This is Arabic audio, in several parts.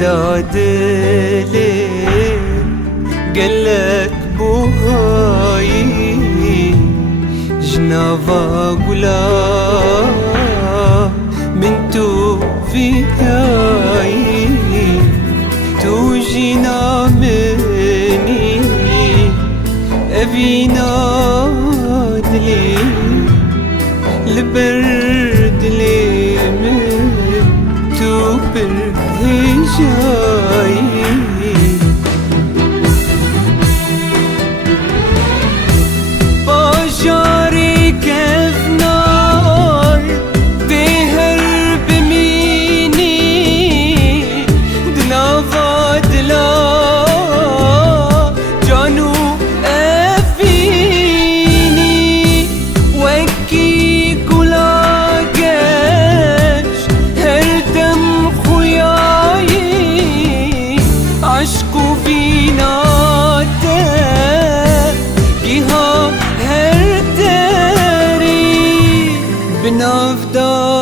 دادلي قالك بوهاي جنافا قلا من تو فياي توجينا مني أبينا دلي البرد لي من تو بالهجاي باشاري كيف نار بهرب ميني دنافا دلا جانو أفيني وكي قلاقش هردم خوياي عشقو فينا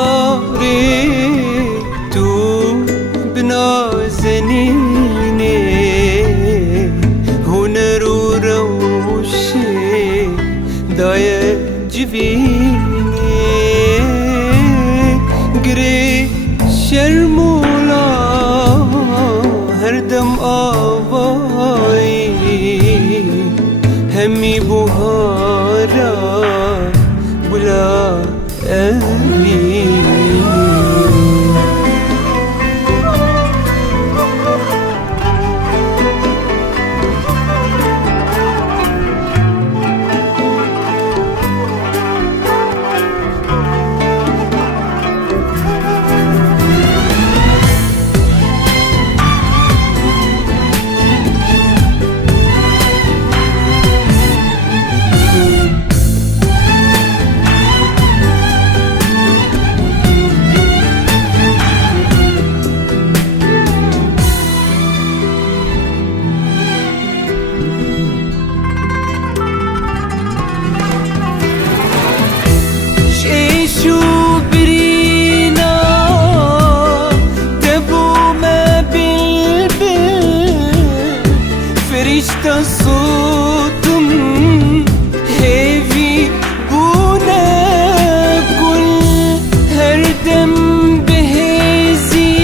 بنافداري تو بنازنيني هنر وروشي داية جبيني قري شرمولا هردم آواي همي بوهارا بلا أمين فرشتة صوتم هيفي بونا كل هردم بهزي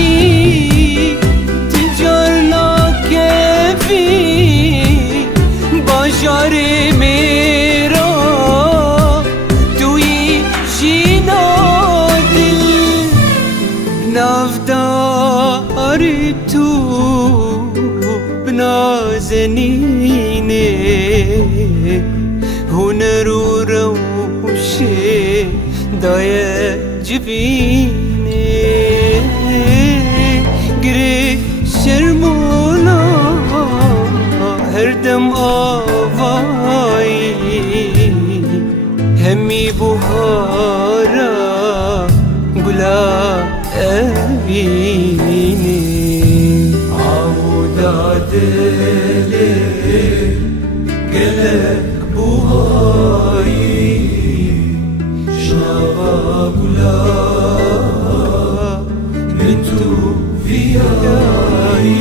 تجارنا كيفي باشاري ميرا توي جينا دل بنافداري تو بنازنيني هنر وروشي داية جبيني قري شرمولا هردم آواي همي بوهارا قلا أبيني دادلي قالك بوهاي جنافا قلا منتو فياي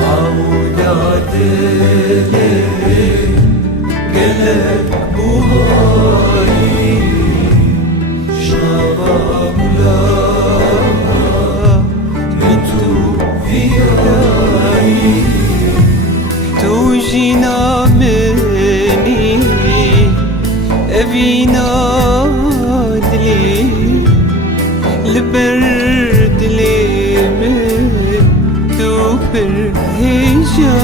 عودادلي قالك بوهاي جنافا قلا توجينا مني أبينا دلي البرد لي من تو بالهجاي